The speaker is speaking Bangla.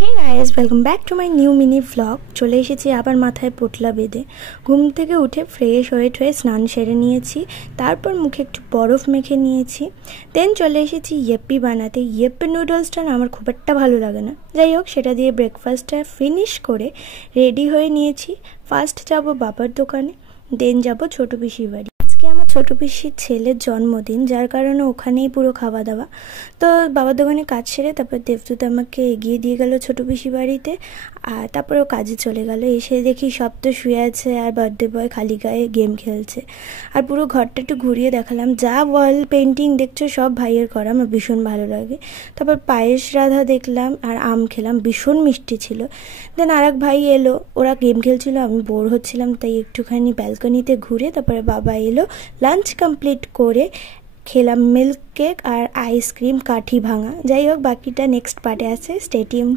Hey guys, welcome back to my new mini vlog. চলে এসেছি আবার মাথায় পোটলা বেঁধে। ঘুম থেকে উঠে ফ্রেশ হয়ে স্নান সেরে নিয়েছি, তারপর মুখে একটু বরফ মেখে নিয়েছি। দেন চলে এসেছি ইয়েপ্পি বানাতে। ইয়েপ্পি নুডলসটা না আমার খুব একটা ভালো লাগে না, যাই হোক সেটা দিয়ে ব্রেকফাস্টটা ফিনিশ করে রেডি হয়ে নিয়েছি। ফার্স্ট যাব বাবার দোকানে, দেন যাব ছোটো পিসির বাড়ি। আজকে আমার ছোটো পিসির ছেলের জন্মদিন, যার কারণে ওখানেই পুরো খাওয়া দাওয়া। তো বাবার দোকানে কাজ সেরে তারপর দেবদূত আমাকে এগিয়ে দিয়ে গেল ছোটো পিসি বাড়িতে, আর তারপর ও কাজে চলে গেল। এসে দেখি সব তো শুয়ে আছে আর বার্থডে বয় খালি গায়ে গেম খেলছে। আর পুরো ঘরটা একটু ঘুরিয়ে দেখালাম। যা ওয়াল পেন্টিং দেখছো সব ভাইয়ের করা, আমার ভীষণ ভালো লাগে। তারপর পায়েস রাধা দেখলাম আর আম খেলাম, ভীষণ মিষ্টি ছিল। দেন আর এক ভাই এলো, ওরা গেম খেলছিল, আমি বোর হচ্ছিলাম তাই একটুখানি ব্যালকনিতে ঘুরে তারপরে বাবা এলো। লাঞ্চ কমপ্লিট করে খেলাম মিল্ক কেক আর আইসক্রিম কাঠি ভাঙা। যাই হোক বাকিটা নেক্সট পার্টে আছে, স্টে টিউনড।